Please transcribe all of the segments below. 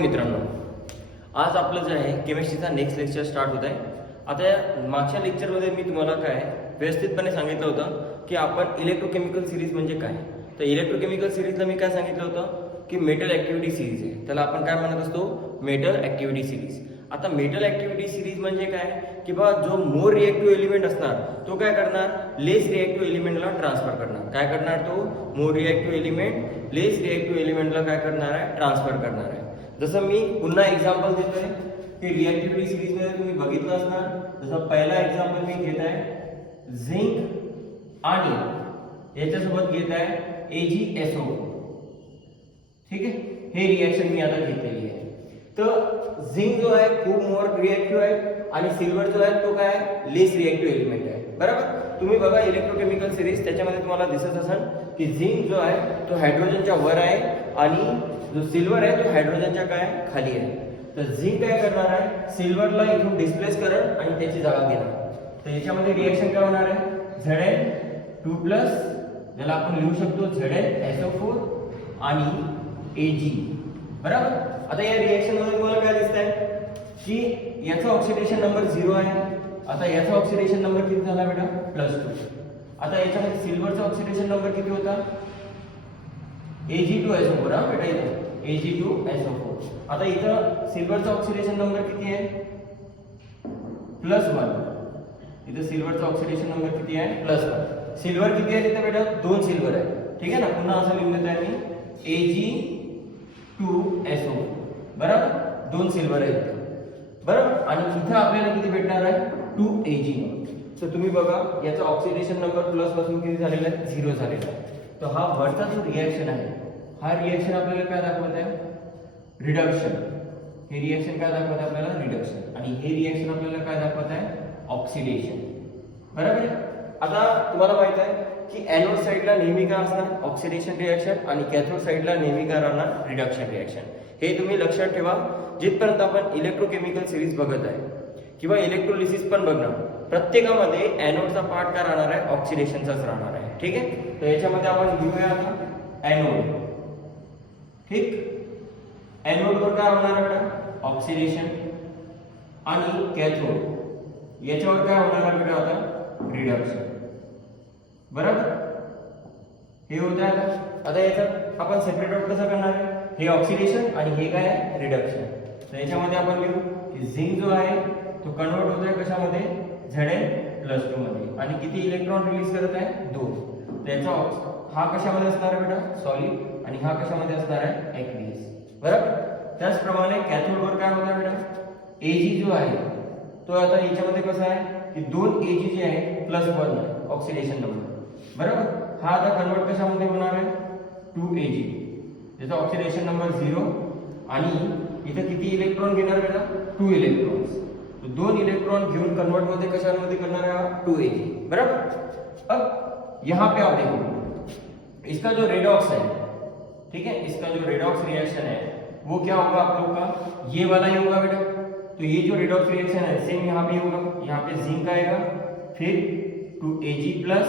Morning मित्रांनो, आज आपलं जे आहे केमिस्ट्रीचा नेक्स्ट लेक्चर स्टार्ट होत आहे. आता या मागच्या लेक्चरमध्ये मी तुम्हाला काय व्यवस्थितपणे सांगितलं होतं की आपण इलेक्ट्रोकेमिकल सिरीज म्हणजे काय. तर इलेक्ट्रोकेमिकल सिरीजला मी काय सांगितलं होतं की मेटल ॲक्टिव्हिटी सिरीज आहे, त्याला आपण काय म्हणत असतो, मेटल ॲक्टिव्हिटी सिरीज. आता मेटल ॲक्टिव्हिटी सिरीज म्हणजे काय की बा जो मोर रिएक्टिव्ह एलिमेंट असणार तो काय करणार, लेस रिएक्टिव्ह एलिमेंटला ट्रान्सफर करणार. काय करणार तो, मोर रिएक्टिव्ह एलिमेंट लेस रिएक्टिव्ह एलिमेंटला काय करणार आहे, ट्रान्सफर करणार आहे. जसं मी पुन्हा एक्झाम्पल देतोय की रिएक्टिव्हिटी सिरीजमध्ये तुम्ही बघितलं असणार. जसं पहिला एक्झाम्पल मी घेत आहे झिंक आणि याच्यासोबत घेत आहे AgSO. ठीक आहे, हे रिएक्शन मी आता घेतलेली आहे. तर झिंक जो आहे खूप मोर रिएक्टिव्ह आहे आणि सिल्वर जो आहे तो काय लेस रिएक्टिव्ह एलिमेंट आहे. बरोबर, तुम्ही बघा इलेक्ट्रोकेमिकल सिरीज त्याच्यामध्ये तुम्हाला दिसत असेल की झिंक जो आहे तो हायड्रोजनच्या वर आहे आणि जो सिल्वर आहे तो हायड्रोजनच्या काय खाली आहे. तर झिंक काय करणार आहे, सिल्वरला इथून डिस्प्लेस करणार आणि त्याची जागा घेणार. तर याच्यामध्ये रिएक्शन काय होणार आहे, Zn2+, ज्याला आपण लिहू शकतो ZnSO4 आणि Ag. बरोबर, आता या रिएक्शन मध्ये तुम्हाला काय दिसतंय की याचा ऑक्सिडेशन नंबर 0 आहे. आता याचा ऑक्सिडेशन नंबर किती झाला बेटा, +2. आता याच्यामध्ये सिल्वरचा ऑक्सिडेशन नंबर किती होता, Ag2SO4. हा बेटा, इथं Ag2SO4. आता इथं सिल्वरचा ऑक्सिडेशन नंबर किती आहे, +1. इथं सिल्वरचा ऑक्सिडेशन नंबर किती आहे, +1. सिल्वर किती आहे तिथं बेटा, 2 सिल्वर आहे. ठीक आहे ना, पुन्हा असं लिहून देत आहे मी Ag2SO. बरोबर, 2 सिल्वर आहे इथं. बरोबर, आणि इथं आपल्याला किती भेटणार आहे, 2Ag. तर तुम्ही बघा याचा ऑक्सिडेशन नंबर प्लस पासून किती झालेला आहे, 0 झालेला आहे. तर हा वरचा जो रिएक्शन आहे हा रिएक्शन आपल्याला काय दाखवत आहे, रिडक्शन. हे रिएक्शन काय दाखवत आहे आपल्याला, रिडक्शन. आणि हे रिएक्शन आपल्याला काय दाखवत आहे, ऑक्सिडेशन. बरोबर. आता तुम्हाला माहित आहे की एनोड साइडला नेहमी काय असणार, ऑक्सिडेशन रिएक्शन, आणि कॅथोड साइडला नेहमी काय राहणार, रिडक्शन रिएक्शन. हे तुम्ही लक्षात ठेवा जिथपर्यंत आपण इलेक्ट्रोकेमिकल सिरीज बघत आहे किंवा इलेक्ट्रोलिसिस पण बघणार, प्रत्येकामध्ये एनोडचा पार्ट काय राहणार आहे, ऑक्सिडेशनचाच राहणार आहे. ठीक आहे, तर याच्यामध्ये आपण घेऊया आता एनोड. ठीक, एनोडवर काय होणार आहे बेटा, ऑक्सिडेशन, आणि कॅथोड याच्यावर काय होणार आहे बेटा, आता रिडक्शन. बरोबर, हे होत आहे. आता याचं आपण सेपरेट आउट कसं करणार आहे, हे ऑक्सिडेशन आणि हे काय आहे, रिडक्शन. तर याच्यामध्ये आपण लिहू की झिंक जो आहे तो कन्वर्ट होत आहे कशामध्ये, Zn+2 मध्ये, आणि किती इलेक्ट्रॉन रिलीज करत आहे, 2. त्याचा हा कशामध्ये असणार आहे बेटा, सॉलिड, आणि हा कशामध्ये असणार आहे, ॲक्वियस. बरोबर, त्याचप्रमाणे कॅथोडवर काय होत आहे बेटा, Ag जो आहे तो आता याच्यामध्ये कसं आहे की 2 Ag जे आहे +1 आहे ऑक्सिडेशन नंबर. बरोबर, हा आता कन्वर्ट कशामध्ये होणार आहे, 2Ag, त्याचा ऑक्सिडेशन नंबर 0, आणि इथे किती इलेक्ट्रॉन घेणार बेटा, 2 इलेक्ट्रॉन्स. तो 2 इलेक्ट्रॉन घेऊन कन्वर्ट मध्ये कशामध्ये करणार है, 2Ag. बराबर. अब यहाँ पे आप देखो इसका जो रेडॉक्स है, ठीक है, इसका जो रेडॉक्स रिएक्शन है वो क्या होगा आप लोग का, ये वाला ही होगा बेटा. तो ये जो रेडॉक्स रिएक्शन है सेम यहाँ पे होगा, यहाँ पे जिंक आएगा, फिर 2Ag+,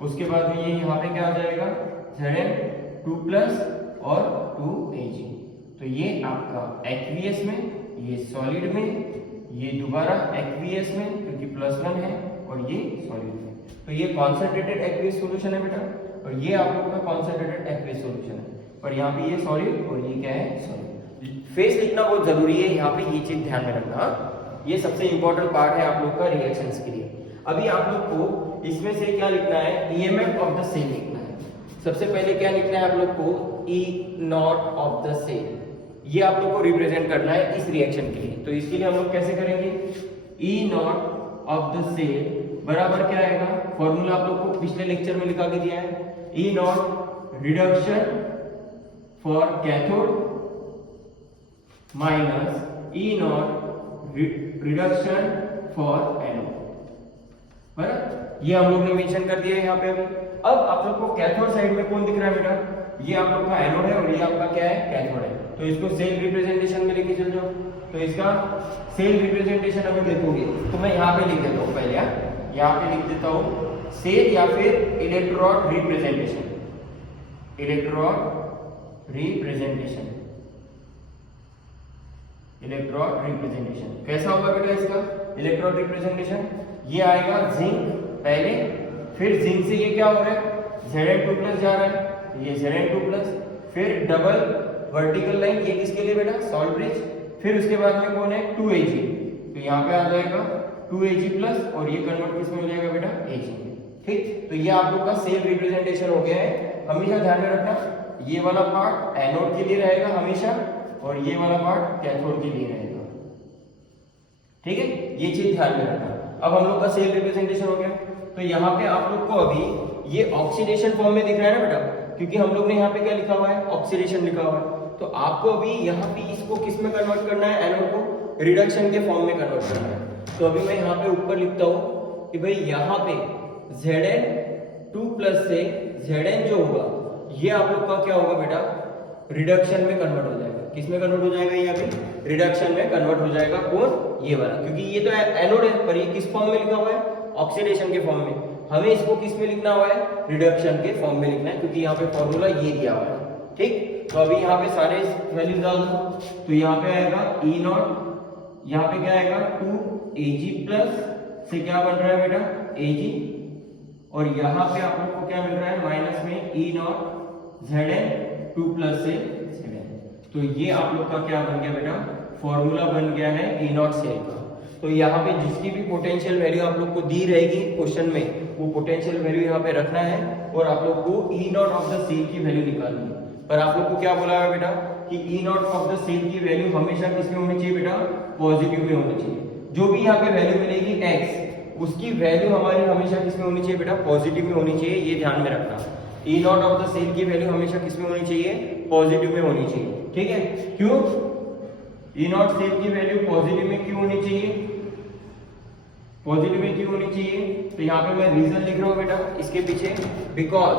उसके बाद में ये यहाँ पे क्या आ जाएगा, Zn2+ और 2Ag. तो ये आपका एक्वियस में, ये सॉलिड में, ये दोबारा एक्वियस में क्योंकि +1 है, और ये सॉलिड में. तो ये कॉन्सेंट्रेटेड एक्वियस सॉल्यूशन है बेटा, और ये आप लोग का कॉन्सेंट्रेटेड एक्वियस सॉल्यूशन है. और यहाँ पे ये सॉलिड और ये क्या है, सॉलिड. फेस लिखना बहुत जरूरी है, यहाँ पे ये चीज ध्यान में रखना. ये सबसे इंपॉर्टेंट पार्ट है आप लोग का रिएक्शंस के लिए. अभी आप लोग को इसमें से क्या लिखना है, EMF ऑफ द सेल लिखना है. सबसे पहले क्या लिखना है आप लोग को, E0 ऑफ द सेल. ये आप लोग को रिप्रेजेंट करना है इस रिएक्शन के लिए. तो इसके लिए हम लोग कैसे करेंगे, E0 ऑफ द सेल बराबर क्या आएगा, फॉर्मूला आप लोग को पिछले लेक्चर में लिखा के दिया है, E0 reduction for cathode minus E0 reduction for anode. बराबर, ये हम लोग ने मेंशन कर दिया है यहाँ पे. अब आप लोग को कैथोड साइड में कौन दिख रहा है बेटा, ये आप लोग का एनोड है और ये आपका क्या है, कैथोड है. तो इसको सेल रिप्रेजेंटेशन में लेके चल जाओ. तो इसका सेल रिप्रेजेंटेशन अगर देखोगे तो मैं यहाँ पे लिख देता हूँ, पहले यहाँ पे लिख देता हूँ सेल या फिर electrode representation. Electrode representation electrode representation कैसा होगा बेटा इसका इलेक्ट्रॉड रिप्रेजेंटेशन? ये आएगा जिंक पहले, फिर जिंक से ये क्या हो रहा है Zn2+ जा रहा है, ये Zn2+, फिर डबल वर्टिकल लाइन, ये किसके लिए बेटा सॉल्ट ब्रिज, फिर उसके बाद में कौन है 2Ag, तो यहाँ पे आ जाएगा 2Ag+ और ये कन्वर्ट किसमें हो जाएगा बेटा Ag। ठीक, तो ये आप लोग का सेल रिप्रेजेंटेशन हो गया है। हमेशा ध्यान में रखना ये वाला पार्ट एनोड के लिए रहेगा हमेशा और ये वाला पार्ट कैथोड के लिए रहेगा। ठीक है, ये चीज ध्यान में रखना। अब हम लोग का सेल रिप्रेजेंटेशन हो गया, तो यहाँ पे आप लोग को अभी ये ऑक्सीडेशन फॉर्म में दिख रहा है ना बेटा, क्योंकि हम लोग ने यहाँ पे क्या लिखा हुआ है ऑक्सीडेशन लिखा हुआ है। तो आपको अभी यहाँ पे इसको किस में कन्वर्ट करना है, एनोड को रिडक्शन के फॉर्म में कन्वर्ट करना है। तो अभी मैं यहाँ पे ऊपर लिखता हूँ कि भाई यहाँ पे Zn2+ से Zn जो होगा ये आप लोग का क्या होगा बेटा रिडक्शन में कन्वर्ट हो जाएगा। किस में कन्वर्ट हो जाएगा, ये अभी रिडक्शन में कन्वर्ट हो जाएगा। कौन, ये वाला, क्योंकि ये तो एनोड है पर ये किस फॉर्म में लिखा हुआ है ऑक्सीडेशन के फॉर्म में। हमें इसको किस में लिखना हुआ है रिडक्शन के फॉर्म में लिखना है, क्योंकि यहाँ पे फॉर्मूला ये दिया हुआ है। ठीक, तो अभी यहाँ पे सारे वैल्यूज डाल दो, तो यहाँ पे आएगा E0, यहाँ पे क्या आएगा 2Ag+ से क्या बन रहा है बेटा Ag, और यहाँ पे आप लोग को क्या मिल रहा है माइनस में E0 Zn2+ से Zn। तो ये आप लोग का क्या बन गया बेटा फॉर्मूला बन गया है E0 सेल का। तो यहाँ पे जिसकी भी पोटेंशियल वैल्यू आप लोग को दी रहेगी क्वेश्चन में, वो पोटेंशियल वैल्यू यहाँ पे रखना है और आप लोग को E0 ऑफ द सेल की वैल्यू निकालनी है। पर आप लोग को क्या बोला है बेटा कि E0 ऑफ द सेल की वैल्यू हमेशा किसमें होनी चाहिए बेटा पॉजिटिव में होनी चाहिए। जो भी यहाँ पे वैल्यू मिलेगी x, उसकी वैल्यू हमारी हमेशा किसमें होनी चाहिए बेटा पॉजिटिव में होनी चाहिए, ये ध्यान में रखना। E0 ऑफ द सेल की वैल्यू हमेशा किसमें होनी चाहिए पॉजिटिव में होनी चाहिए। ठीक है, क्यों E0 सेल की वैल्यू पॉजिटिव में क्यों होनी चाहिए, पॉजिटिव में क्यों होनी चाहिए? तो यहाँ पे मैं रीजन लिख रहा हूं बेटा इसके पीछे, because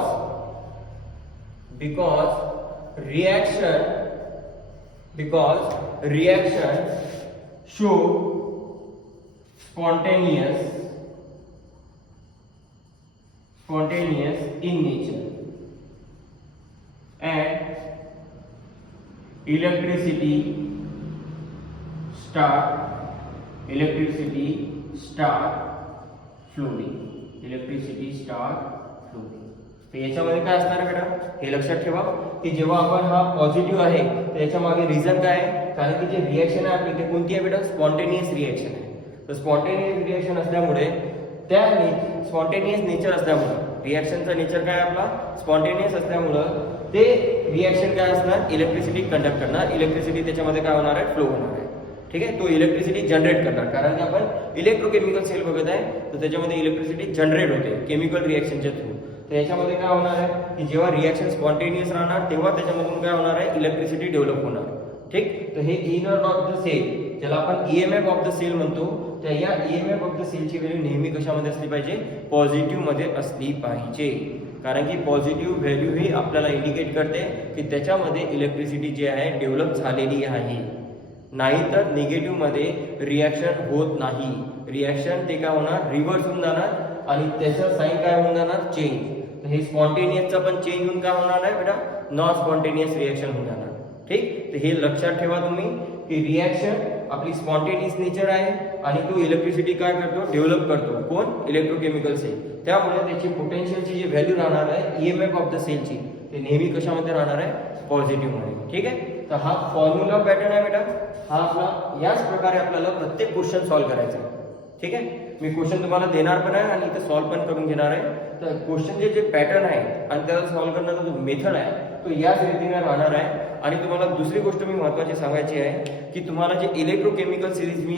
reaction show spontaneous in nature and electricity start flowing. तर याच्यामध्ये काय असणार आहे बेटा हे लक्षात ठेवा की जेव्हा आपण हा पॉझिटिव्ह आहे तर याच्या मागे रिझन काय आहे, कारण की जे रिएक्शन आहे आपली ते कोणती आहे बेटा स्पॉन्टेनियस रिएक्शन आहे। तर स्पॉन्टेनियस रिएक्शन असल्यामुळे त्या स्पॉन्टेनियस नेचर असल्यामुळे रिएक्शनचा नेचर काय आपला स्पॉन्टेनियस असल्यामुळे ते रिएक्शन काय असणार इलेक्ट्रिसिटी कंडक्ट करणार, इलेक्ट्रिसिटी त्याच्यामध्ये काय होणार आहे फ्लो होणार आहे। ठीक आहे, तो इलेक्ट्रिसिटी जनरेट करणार, कारण की आपण इलेक्ट्रोकेमिकल सेल बघत आहे तर त्याच्यामध्ये इलेक्ट्रिसिटी जनरेट होते केमिकल रिएक्शनच्या थ्रू। तर याच्यामध्ये काय होणार आहे की जेव्हा रिएक्शन स्पॉन्टेनियस राहणार तेव्हा त्याच्यामधून काय होणार आहे इलेक्ट्रिसिटी डेव्हलप होणार। ठीक, तर हे इनर ऑफ द सेल ज्याला आपण ईएमएफ ऑफ द सेल म्हणतो, तर या ईएमएफ ऑफ द सेलची व्हॅल्यू नेहमी कशामध्ये असली पाहिजे पॉझिटिव्ह मध्ये असली पाहिजे, कारण की पॉझिटिव्ह व्हॅल्यू ही आपल्याला इंडिकेट करते की त्याच्यामध्ये इलेक्ट्रिसिटी जी आहे डेव्हलप झालेली आहे। नाहीतर निगेटिव्ह मध्ये रिएक्शन होत नाही, रिएक्शन ते काय होणार रिव्हर्स होऊन जाणार आणि त्याचं साइन काय होऊन जाणार चेंज। तर हे स्पॉन्टेनियसचा पण चेंज होऊन काय होणार आहे बेटा नॉन स्पॉन्टेनियस रिएक्शन होऊन जाणार। ठीक, तर हे लक्षात ठेवा तुम्ही की रिएक्शन आपली स्पॉन्टेनियस नेचर आहे आणि तो इलेक्ट्रिसिटी काय करतो डेव्हलप करतो, कोण इलेक्ट्रोकेमिकल सेल। त्यामुळे त्याची पोटेन्शियलची जी व्हॅल्यू राहणार आहे ईएमएफ ऑफ द सेलची ते नेहमी कशामध्ये राहणार आहे पॉझिटिव्ह मध्ये। ठीक आहे, तर हा फॉर्म्युला पॅटर्न आहे बेटा, हा आपला याच प्रकारे आपल्याला प्रत्येक क्वेश्चन सॉल्व्ह करायचा आहे। ठीक आहे, मी क्वेश्चन तुम्हाला देणार पण आहे आणि इथे सॉल्व्ह पण करून घेणार आहे। तर क्वेश्चन जे पॅटर्न आहे आणि त्याला सॉल्व्ह करण्याचा जो मेथड आहे तो याच रीतीने राहणार आहे। आणि तुम्हाला दुसरी गोष्ट मी महत्त्वाची सांगायची आहे की तुम्हाला जे इलेक्ट्रोकेमिकल सिरीज मी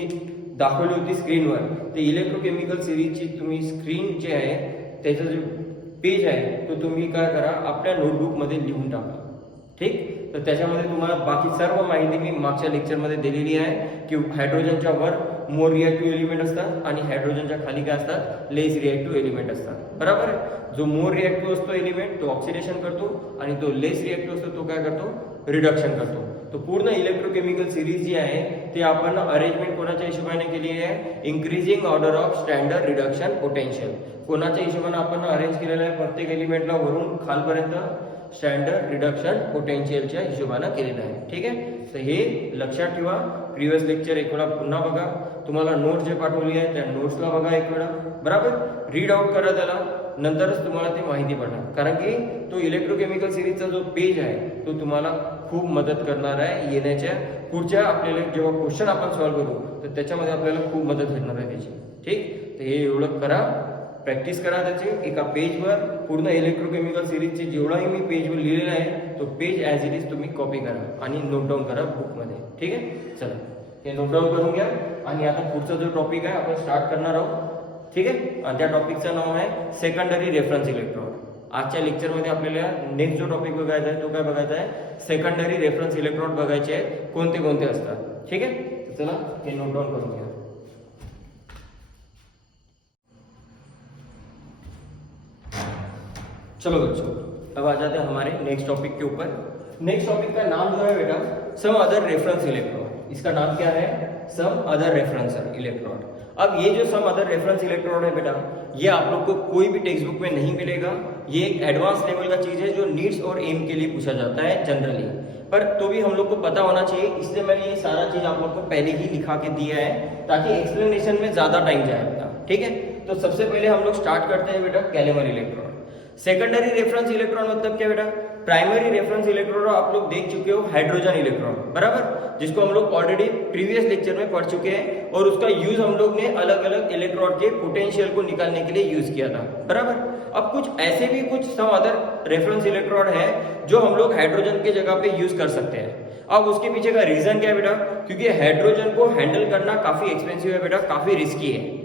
दाखवली होती स्क्रीनवर, ते इलेक्ट्रोकेमिकल सिरीजची तुम्ही स्क्रीन जे आहे त्याचं जे पेज आहे तो तुम्ही काय करा आपल्या नोटबुकमध्ये लिहून टाका। ठीक, तर त्याच्यामध्ये तुम्हाला बाकी सर्व माहिती मी मागच्या लेक्चरमध्ये दिलेली आहे की हायड्रोजनच्या वर मोर रिएक्टिव्ह एलिमेंट असतात आणि हायड्रोजनच्या खाली काय असतात लेस रिएक्टिव्ह एलिमेंट असतात। बरोबर आहे, जो मोर रिएक्टिव्ह असतो एलिमेंट तो ऑक्सिडेशन करतो आणि जो लेस रिएक्टिव्ह असतो तो काय करतो रिडक्शन करतो। तो पूर्ण इलेक्ट्रोकेमिकल सिरीज जी आहे ते आपण अरेंजमेंट कोणाच्या हिशोबाने केली आहे increasing order of standard reduction potential, कोणाच्या हिशोबाने आपण अरेंज केलेलं आहे प्रत्येक एलिमेंटला वरून खालपर्यंत स्टँडर्ड रिडक्शन पोटेन्शियलच्या हिशोबाने केलेलं आहे। ठीक आहे, तर हे लक्षात ठेवा प्रिव्हियस लेक्चर एक वेळा पुन्हा बघा, तुम्हाला नोट्स जे पाठवली आहे त्या नोट्सला बघा एक वेळा, बरोबर, रीड आउट करा त्याला, नंतरच तुम्हाला ती माहिती पडणार. कारण की तो इलेक्ट्रोकेमिकल सिरीजचा जो पेज आहे तो तुम्हाला खूप मदत करणार आहे येण्याच्या पुढच्या आपल्याला जेव्हा क्वेश्चन आपण सॉल्व्ह करू तर त्याच्यामध्ये आपल्याला खूप मदत भेटणार आहे त्याची. ठीक, तर हे एवढं करा, प्रॅक्टिस करा त्याचे एका पेजवर. पूर्ण इलेक्ट्रोकेमिकल सिरीजचे जेवढाही मी पेजवर लिहिलेला आहे तो पेज ॲज इट इज तुम्ही कॉपी करा आणि नोट डाऊन करा बुकमध्ये. ठीक आहे, चला हे नोट डाऊन करून घ्या. आणि आता पुढचा जो टॉपिक आहे आपण स्टार्ट करणार आहोत. ठीक आहे, आणि त्या टॉपिकचं नाव आहे सेकंडरी रेफरन्स इलेक्ट्रोड. आजच्या लेक्चरमध्ये आपल्याला नेक्स्ट जो टॉपिक बघायचा आहे तो काय बघायचा आहे, सेकंडरी रेफरन्स इलेक्ट्रोड बघायचे आहेत, कोणते कोणते असतात. ठीक है, तो चला ये नोट डाउन करूंगा. चलो बच्चों, अब आ जाते हैं हमारे नेक्स्ट टॉपिक के ऊपर. नेक्स्ट टॉपिक का नाम जो है बेटा सम अदर रेफरेंस इलेक्ट्रोड. इसका नाम क्या है, सम अदर रेफरेंस इलेक्ट्रोड. अब ये जो सम अदर रेफरेंस इलेक्ट्रोड है बेटा, ये आप लोग को कोई भी टेक्स्ट बुक में नहीं मिलेगा. ये एक एडवांस लेवल का चीज है जो नीड्स और एम के लिए पूछा जाता है जनरली, पर तो भी हम लोग को पता होना चाहिए, इसलिए मैंने ये सारा चीज आप लोग को पहले ही लिखा के दिया है ताकि एक्सप्लेनेशन में ज्यादा टाइम जाए अपना. ठीक है, तो सबसे पहले हम लोग स्टार्ट करते हैं बेटा कैलेमर इलेक्ट्रोड. सेकेंडरी रेफरेंस इलेक्ट्रॉन मतलब क्या बेटा, प्राइमरी रेफरेंस इलेक्ट्रोड आप लोग देख चुके हो हाइड्रोजन इलेक्ट्रॉन, बराबर, जिसको हम लोग ऑलरेडी प्रीवियस लेक्चर में पढ़ चुके हैं और उसका यूज हम लोग ने अलग अलग इलेक्ट्रोड के पोटेंशियल को निकालने के लिए यूज किया था, बराबर. अब कुछ ऐसे भी कुछ सम अदर रेफरेंस इलेक्ट्रोड है जो हम लोग हाइड्रोजन के जगह पे यूज कर सकते हैं. अब उसके पीछे का रीजन क्या है बेटा, क्योंकि हाइड्रोजन को हैंडल करना काफी एक्सपेंसिव है बेटा, काफी रिस्की है.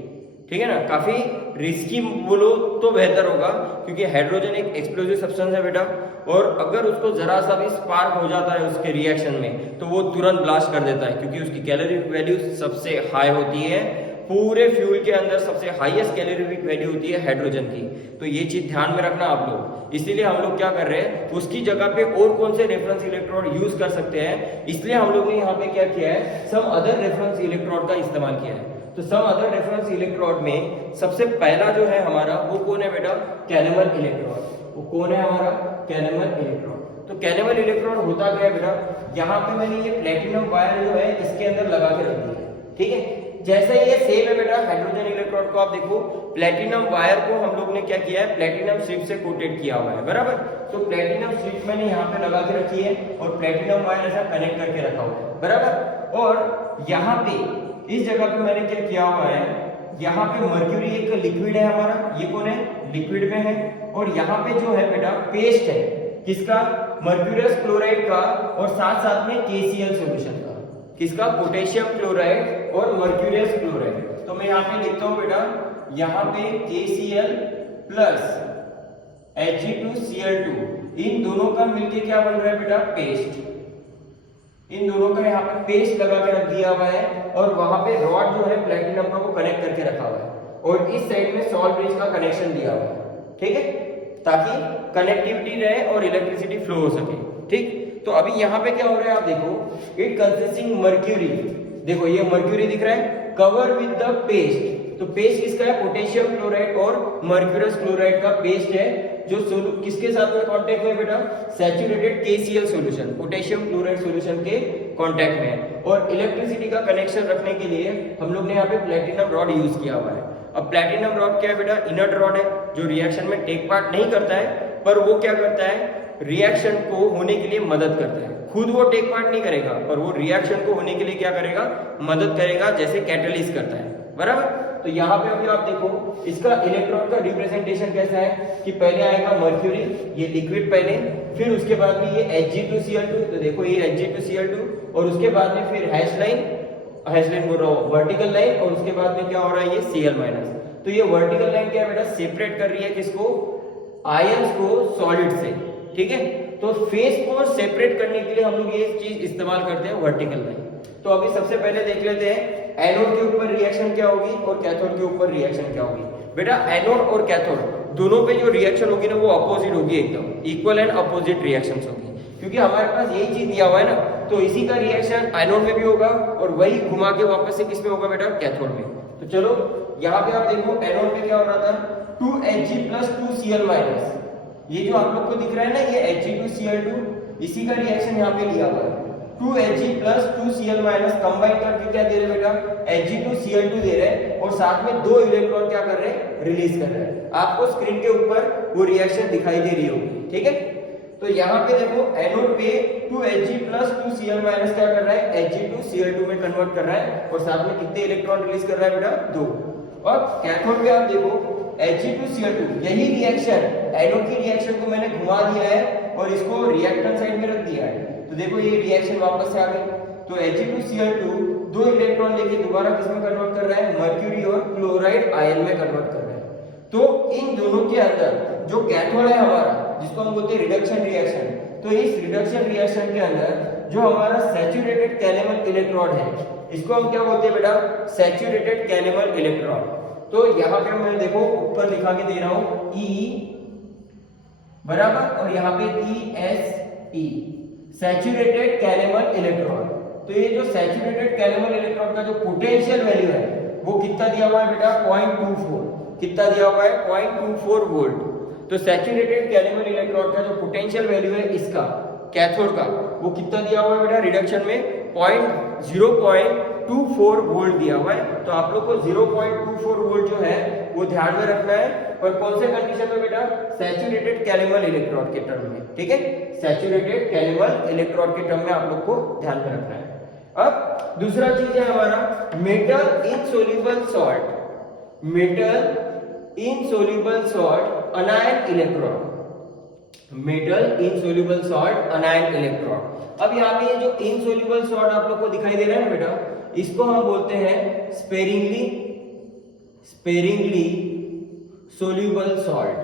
ठीक है ना, काफी रिस्की बोलो तो बेहतर होगा, क्योंकि हाइड्रोजन एक एक्सप्लोजिव सब्सटेंस है बेटा, और अगर उसको जरा सा भी स्पार्क हो जाता है उसके रिएक्शन में तो वो तुरंत ब्लास्ट कर देता है, क्योंकि उसकी कैलोरीफिक वैल्यू सबसे हाई होती है. पूरे फ्यूल के अंदर सबसे हाईएस्ट कैलोरीफिक वैल्यू होती है हाइड्रोजन की. तो ये चीज ध्यान में रखना आप लोग. इसीलिए हम लोग क्या कर रहे हैं, उसकी जगह पे और कौन से रेफरेंस इलेक्ट्रोड यूज कर सकते हैं, इसलिए हम लोग ने यहाँ पे क्या किया है, सम अदर रेफरेंस इलेक्ट्रोड का इस्तेमाल किया है. तो सम अदर रेफरेंस इलेक्ट्रोड में सबसे पहला जो है हमारा वो कौन है बेटा, कैलेमर इलेक्ट्रोड. वो कौन है हमारा, कैलेमर इलेक्ट्रोड. तो कैलेमर इलेक्ट्रोड होता क्या है बेटा, यहाँ पे मैंने ये प्लेटिनम वायर जो है इसके अंदर लगा के रख दिया है. ठीक है, जैसे ये सेम है बेटा हाइड्रोजन इलेक्ट्रोड को आप देखो, प्लेटिनम वायर को हम लोग ने क्या किया है, प्लेटिनम स्ट्रिप से कोटेड किया हुआ है, बराबर. तो प्लेटिनम स्ट्रिप मैंने यहाँ पे लगा के रखी है और प्लेटिनम वायर ऐसा कनेक्ट करके रखा हुआ है, बराबर. और यहाँ पे इस जगह पे मैंने क्या किया हुआ है, यहाँ पे मर्क्यूरी एक लिक्विड है हमारा, ये कौन है, लिक्विड में है. और यहाँ पे जो है बेटा पेस्ट है, किसका, मर्क्यूरियस क्लोराइड का, और साथ साथ में KCl सॉल्यूशन का. किसका, पोटेशियम क्लोराइड और मर्क्यूरियस क्लोराइड. तो मैं यहाँ पे लिखता हूँ बेटा, यहाँ पे KCl प्लस Hg2Cl2, इन दोनों का मिलके क्या बन रहा है बेटा, पेस्ट. इन दोनों का यहाँ पे पेस्ट लगा के रख दिया हुआ है और वहां पे रॉड जो है प्लेटिनम का वो कनेक्ट करके रखा हुआ है, और इस साइड में सॉल्ट ब्रिज का कनेक्शन दिया हुआ है. ठीक है, ताकि कनेक्टिविटी रहे और इलेक्ट्रिसिटी फ्लो हो सके. ठीक, तो अभी यहाँ पे क्या हो रहा है आप देखो, इट कंसिस्टिंग मर्क्यूरी. देखो ये मर्क्यूरी दिख रहा है, कवर विद द पेस्ट. तो पेस्ट किसका है, पोटेशियम क्लोराइड और मर्क्यूरियस क्लोराइड का पेस्ट है, जो किसके साथ में कांटेक्ट में बेटा, saturated KCl solution, potassium chloride solution के कांटेक्ट में है. और इलेक्ट्रिसिटी का कनेक्शन रखने के लिए हम लोग ने यहाँ पे प्लेटिनम रॉड यूज किया हुआ है. अब प्लेटिनम रॉड क्या है बेटा, इनर्ट रॉड है, जो रिएक्शन में टेक पार्ट नहीं करता है, पर वो क्या करता है, रिएक्शन को होने के लिए मदद करता है. खुद वो टेक पार्ट नहीं करेगा, पर वो रिएक्शन को होने के लिए क्या करेगा, मदद करेगा, जैसे कैटलिस्ट करता है, बराबर. तो यहाँ पे अभी आप देखो इसका इलेक्ट्रॉन का रिप्रेजेंटेशन कैसा है, कि पहले आएगा मर्क्यूरी, ये लिक्विड पहले, फिर उसके बाद में ये Hg2Cl2. तो देखो ये Hg2Cl2, और उसके बाद में फिर हैश लाइन बोल रहा हूँ, वर्टिकल लाइन, और उसके बाद में क्या हो रहा है, ये Cl-. तो ये वर्टिकल लाइन क्या है बेटा, सेपरेट कर रही है किसको, आयंस को सॉलिड से. ठीक है, तो फेस को सेपरेट करने के लिए हम लोग ये चीज इस्तेमाल करते हैं, वर्टिकल लाइन. तो अभी सबसे पहले देख लेते हैं एनोड के ऊपर रिएक्शन क्या होगी और कैथोड के ऊपर रिएक्शन क्या होगी. बेटा एनोड और कैथोड दोनों पे जो रिएक्शन होगी ना वो अपोजिट होगी, एकदम इक्वल एंड अपोजिट रिएक्शंस होगी, क्योंकि हमारे पास यही चीज दिया हुआ है ना. तो इसी का रिएक्शन एनोड में भी होगा और वही घुमा के वापस से किस में होगा बेटा, कैथोड में. तो चलो यहाँ पे आप देखो एनोड में क्या हो रहा था, 2Hg प्लस 2Cl-. ये जो आप लोग को दिख रहा है ना, ये Hg2Cl2, इसी का रिएक्शन यहाँ पे लिया हुआ है. 2Hg plus 2Cl minus combine करके क्या दे रहे बेटा, Hg2Cl2 दे रहे हैं और साथ में 2 इलेक्ट्रॉन क्या कर रहे हैं, रिलीज कर रहे हैं। आपको स्क्रीन के ऊपर वो रिएक्शन दिखाई दे रही होगी, ठीक है। तो यहाँ पे देखो एनोड पे 2Hg प्लस 2Cl माइनस क्या कर रहा है, Hg2Cl2 में कन्वर्ट कर रहा है और साथ में कितने इलेक्ट्रॉन रिलीज कर रहा है बेटा, 2। और कैथोड पे आप देखो Hg2Cl2, यही रिएक्शन एनोड की रिएक्शन को मैंने घुमा दिया है और इसको रिएक्टेंट साइड में रख दिया है। तो देखो ये रिएक्शन वापस से आ गई। तो Hg2Cl2 2 इलेक्ट्रॉन लेके दोबारा किसमें कन्वर्ट कर रहा है, मर्क्यूरी और क्लोराइड आयन में कन्वर्ट कर रहा है। तो इन दोनों के अंदर जो कैथोड है हमारा, जिसको हम बोलते हैं रिडक्शन रिएक्शन, तो इस रिडक्शन रिएक्शन के अंदर जो हमारा सैचुरेटेड कैलेमल इलेक्ट्रोड है, इसको हम क्या बोलते हैं बेटा, सैचुरेटेड कैलेमल इलेक्ट्रोड। तो यहाँ पे मैं देखो ऊपर लिखा के दे रहा हूं E बराबर और यहाँ पे ESE, सैचुरेटेड कैलेमल इलेक्ट्रोड। तो ये जो सैचुरेटेड कैलेमल इलेक्ट्रोड का जो पोटेंशियल वैल्यू है वो कितना दिया हुआ है बेटा, 0.24। कितना दिया हुआ है, 0.24 वोल्ट। तो सैचुरेटेड कैलेमल इलेक्ट्रोड का जो पोटेंशियल वैल्यू है इसका कैथोड का, वो कितना दिया हुआ है बेटा, रिडक्शन में 0.24 वोल्ट दिया हुआ है। तो आप लोग को 0.24 वोल्ट जो है वो ध्यान में रखना है। पर कौन से कंडीशन में बेटा, सैचुरेटेड कैलेमल इलेक्ट्रोड के टर्म में, ठीक है। सैचुरेटेड कैलेमल इलेक्ट्रोड के टर्म में आप लोग को ध्यान में रखना है। अब दूसरा चीज है हमारा metal insoluble salt, metal insoluble salt अनायन electrode, metal insoluble salt अनायन electrode. अब यहाँ पे जो इनसोल्यूबल सॉल्ट आप लोग को दिखाई दे रहा है ना बेटा, इसको हम बोलते हैं स्पेरिंगली सोल्यूबल सॉल्ट।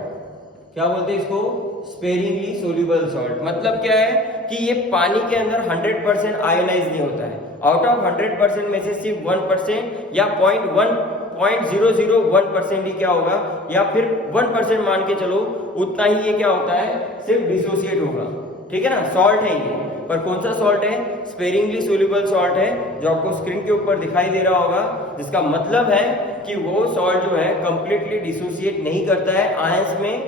क्या बोलते हैं इसको, स्पेरिंगली सोल्यूबल सॉल्ट। मतलब क्या है कि ये पानी के अंदर 100% आयोनाइज नहीं होता है। आउट ऑफ 100% में से सिर्फ 1% या 0.001% ही क्या होगा, या फिर 1% मान के चलो, उतना ही ये क्या होता है, सिर्फ डिसोसिएट होगा, ठीक है ना। सॉल्ट है ये, पर कौन सा सॉल्ट है, स्पेरिंगली सोल्यूबल सॉल्ट है, जो आपको स्क्रीन के ऊपर दिखाई दे रहा होगा। जिसका मतलब है कि वो सॉल्ट जो है कंप्लीटली डिसोसिएट नहीं करता है आयंस में,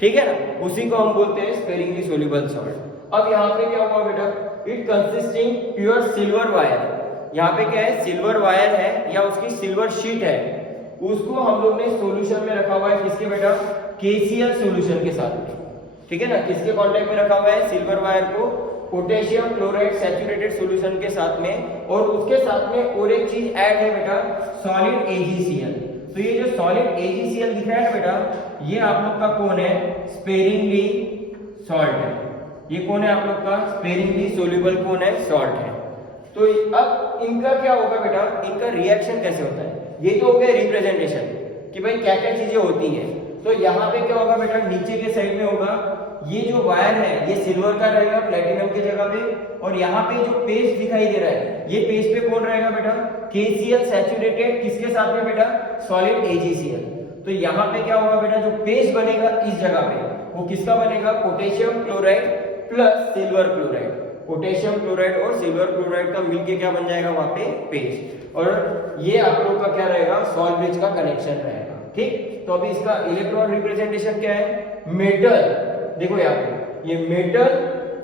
ठीक है ना। उसी को हम बोलते हैं स्पेरिंगली सोल्यूबल सॉल्ट। अब यहाँ पे क्या हुआ बेटा, it consisting pure silver wire. यहाँ पे क्या है, सिल्वर वायर है या उसकी सिल्वर शीट है, उसको हम लोग ने सॉल्यूशन में रखा हुआ है। किसके बेटा, KCl सॉल्यूशन के साथ में, ठीक है ना। किसके कांटेक्ट में रखा हुआ है, सिल्वर वायर को पोटेशियम क्लोराइड सैचुरेटेड सॉल्यूशन के साथ में, और उसके साथ में और एक चीज ऐड है बेटा, सॉलिड AgCl। तो ये जो सॉलिड AgCl दिख रहा है ना बेटा, ये आप लोग का कौन है, स्पेरिंगली सॉल्ट है। ये कौन है आप लोग का, स्पेरिंगली सोल्यूबल कौन है, सॉल्ट है। तो अब इनका क्या होगा बेटा, इनका रिएक्शन कैसे होता है। ये तो हो गया रिप्रेजेंटेशन कि भाई क्या क्या चीजें होती हैं। तो यहाँ पे क्या होगा बेटा, नीचे के साइड में होगा, ये जो वायर है ये सिल्वर का रहेगा प्लेटिनम की जगह पे, और यहाँ पे जो पेस्ट दिखाई दे रहा है, ये पेस्ट पे कौन रहेगा बेटा, KCl सैचुरेटेड, किसके साथ में बेटा, सॉलिड AgCl। तो यहाँ पे क्या होगा बेटा, जो पेस्ट बनेगा इस जगह पे, वो किसका बनेगा, potassium chloride plus silver chloride. Potassium chloride और सिल्वर क्लोराइड का मिलके क्या बन जाएगा वहां पे, पेस्ट। और ये आप लोग का क्या रहेगा, सॉल्ट ब्रिज का कनेक्शन रहेगा, ठीक। तो अभी इसका इलेक्ट्रॉन रिप्रेजेंटेशन क्या है, मेटल, देखो यहाँ पे ये मेटल,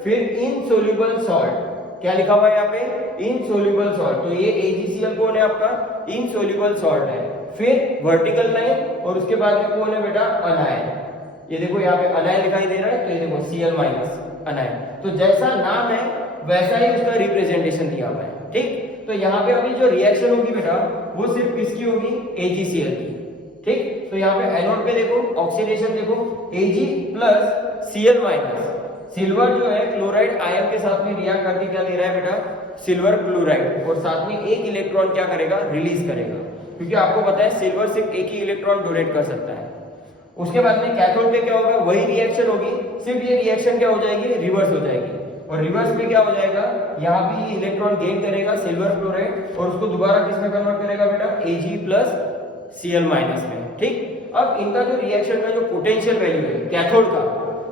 फिर इनसोल्यूबल सॉल्ट, क्या लिखा हुआ है यहाँ पे, इनसोल्यूबल सॉल्ट। तो ये AgCl कौन है आपका, इनसोल्यूबल सॉल्ट है। फिर वर्टिकल लाइन, और उसके बाद में कौन है बेटा, अनायन। ये देखो यहाँ पे अनायन दिखाई दे रहा है, तो ये देखो Cl माइनस अनायन। तो जैसा नाम है वैसा ही उसका रिप्रेजेंटेशन दिया हुआ है, ठीक। तो यहाँ पे अभी जो रिएक्शन होगी बेटा, वो सिर्फ किसकी होगी, AgCl की, ठीक। तो यहाँ पे एनोड पे देखो ऑक्सीडेशन देखो, Ag plus Cl minus, silver जो है क्लोराइड आयन के साथ में रिएक्ट करके क्या दे रहा है बेटा, सिल्वर क्लोराइड, और साथ में एक इलेक्ट्रॉन क्या करेगा, रिलीज करेगा, क्योंकि आपको पता है सिल्वर सिर्फ एक ही इलेक्ट्रॉन डोनेट कर सकता है। उसके बाद में कैथोड पे क्या होगा, वही रिएक्शन होगी, सिर्फ ये रिएक्शन क्या हो जाएगी, रिवर्स हो जाएगी। और रिवर्स में क्या हो जाएगा, यहाँ पे ये इलेक्ट्रॉन गेन करेगा सिल्वर क्लोराइड, और उसको दोबारा किसमें कन्वर्ट करेगा बेटा, Ag प्लस Cl माइनस में, ठीक। अब इनका जो रिएक्शन का जो पोटेंशियल वैल्यू है कैथोड का,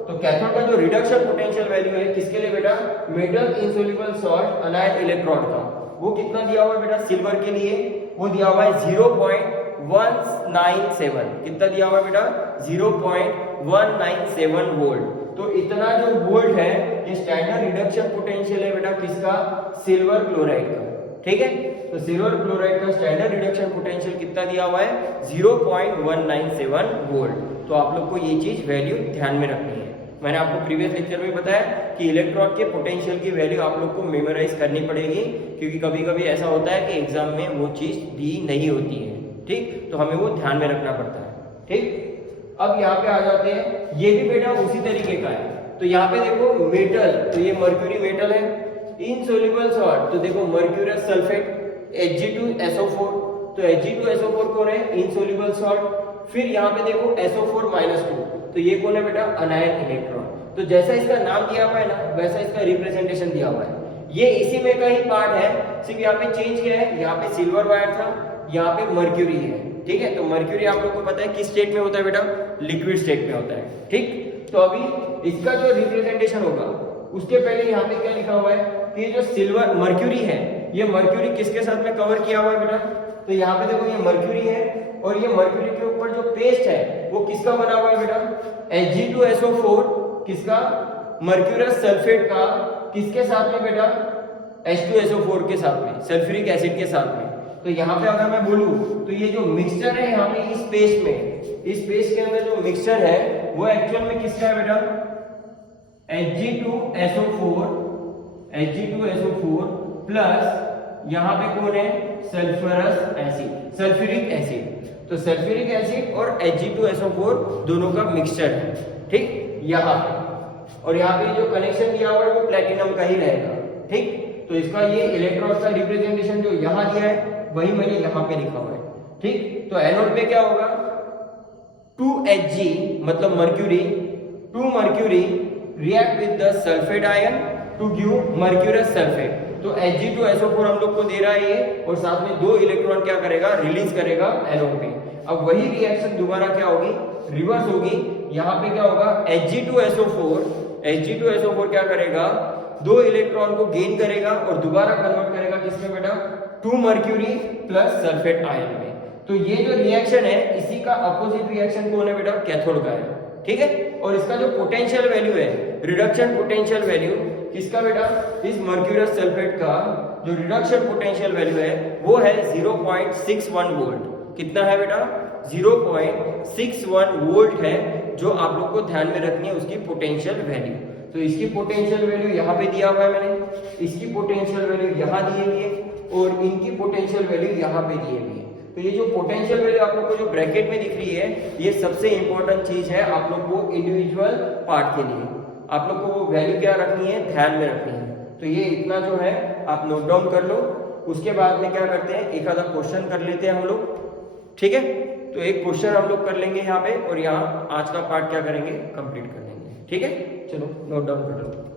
तो कैथोड का जो रिडक्शन पोटेंशियल वैल्यू है किसके लिए बेटा, मेटल इनसोल्यूबल सॉल्ट अनायन इलेक्ट्रोड का, वो कितना दिया हुआ है बेटा, सिल्वर के लिए वो दिया हुआ है 0.197। कितना दिया हुआ है बेटा, 0.197 वोल्ट। तो इतना जो वोल्ट है ये स्टैंडर्ड रिडक्शन पोटेंशियल है बेटा किसका, सिल्वर क्लोराइड का। ठीक है, तो सिल्वर क्लोराइड का स्टैंडर्ड रिडक्शन पोटेंशियल कितना दिया हुआ है, 0.197 वोल्ट। तो आप लोग को ये चीज वैल्यू ध्यान में रखनी है। मैंने आपको प्रीवियस लेक्चर में बताया कि इलेक्ट्रॉन के पोटेंशियल की वैल्यू आप लोग को मेमोराइज करनी पड़ेगी, क्योंकि कभी कभी ऐसा होता है कि एग्जाम में वो चीज दी नहीं होती है। ठीक, तो हमें वो ध्यान में रखना पड़ता है। ठीक, अब यहाँ पे आ जाते हैं, ये भी बेटा उसी तरीके का है। तो यहाँ पे देखो मेटल, तो ये मर्क्यूरी मेटल है, इनसोल्युबल सॉल्ट, तो देखो मर्क्यूरियस सल्फेट Hg2SO4, तो Hg2SO4 कौन है, इनसोल्युबल सॉल्ट। फिर यहाँ पे देखो SO4-2, तो ये कौन है बेटा, अनायन इलेक्ट्रॉन। तो जैसा इसका नाम दिया हुआ है ना वैसा इसका रिप्रेजेंटेशन दिया हुआ है, ये इसी में का ही पार्ट है, सिर्फ यहाँ पे चेंज क्या है, यहाँ पे सिल्वर वायर था, यहाँ पे मर्क्यूरी है। ठीक है, तो मर्क्यूरी आप लोग को पता है किस स्टेट में होता है बेटा, लिक्विड स्टेट में होता है। ठीक, तो अभी इसका जो रिप्रेजेंटेशन होगा उसके पहले यहाँ पे क्या लिखा हुआ है कि जो सिल्वर मर्क्यूरी है, ये मर्क्यूरी किसके साथ में कवर किया हुआ है बेटा, तो यहाँ पे देखो ये मर्क्यूरी है, और ये मर्क्यूरी के ऊपर जो पेस्ट है वो किसका बना हुआ है बेटा, Hg2SO4 किसका, मर्क्यूरस सल्फेट का, किसके साथ में बेटा, H2SO4 के साथ में, सल्फ्यूरिक एसिड के साथ में। तो यहाँ पे अगर मैं बोलूं तो ये जो मिक्सचर है यहाँ पे इस पेस्ट में, इस पेस्ट के अंदर जो मिक्सचर है वो एक्चुअल में किसका है बेटा, Hg2SO4 प्लस यहाँ पे कौन है, सल्फ्यूरस एसिड, सल्फ्यूरिक एसिड। तो सल्फ्यूरिक एसिड और Hg2SO4 दोनों का मिक्सचर है। ठीक, यहाँ पे, और यहाँ पे जो कनेक्शन दिया हुआ है वो प्लेटिनम का ही रहेगा। ठीक, तो इसका ये इलेक्ट्रॉन का रिप्रेजेंटेशन जो यहाँ दिया है वही मैंने यहाँ पे लिखा हुआ है। ठीक, तो एनोड पे क्या होगा, 2Hg मतलब mercury, 2 mercury react with the sulphate ion to give mercurous sulphate. तो Hg2SO4 हम लोग को दे रहा है ये, और साथ में 2 इलेक्ट्रॉन क्या करेगा, रिलीज करेगा एनोड पे। अब वही रिएक्शन दोबारा क्या होगी, रिवर्स होगी। यहाँ पे क्या होगा, Hg2SO4 क्या करेगा, 2 इलेक्ट्रॉन को गेन करेगा और दोबारा कन्वर्ट करेगा किसमें बेटा, 2 मर्क्यूरी प्लस सल्फेट आयन में। तो ये जो रिएक्शन है इसी का अपोजिट रिएक्शन कौन है बेटा, कैथोड का है। ठीक है, और इसका जो पोटेंशियल वैल्यू है, रिडक्शन पोटेंशियल वैल्यू किसका बेटा, इस मर्क्यूरस सल्फेट का जो रिडक्शन पोटेंशियल वैल्यू है वो है 0.61 वोल्ट। कितना है बेटा, 0.61 वोल्ट है, जो आप लोग को ध्यान में रखनी है उसकी पोटेंशियल वैल्यू। तो इसकी पोटेंशियल वैल्यू यहाँ पे दिया हुआ है मैंने, इसकी पोटेंशियल वैल्यू यहाँ दी हुई है, और इनकी पोटेंशियल वैल्यू यहाँ पे दी हुई है। तो ये जो पोटेंशियल वैल्यू आप लोग को जो ब्रैकेट में दिख रही है, ये सबसे इंपॉर्टेंट चीज है आप लोग को इंडिविजुअल पार्ट के लिए। आप लोग को वो वैल्यू क्या रखनी है, ध्यान में रखनी है। तो ये इतना जो है आप नोट डाउन कर लो, उसके बाद में क्या करते हैं, एक आधा क्वेश्चन कर लेते हैं हम लोग। ठीक है, तो एक क्वेश्चन हम लोग कर लेंगे यहाँ पे, और यहाँ आज का पार्ट क्या करेंगे, कंप्लीट कर लेंगे। ठीक है, चलो नोट डाउन कर लो।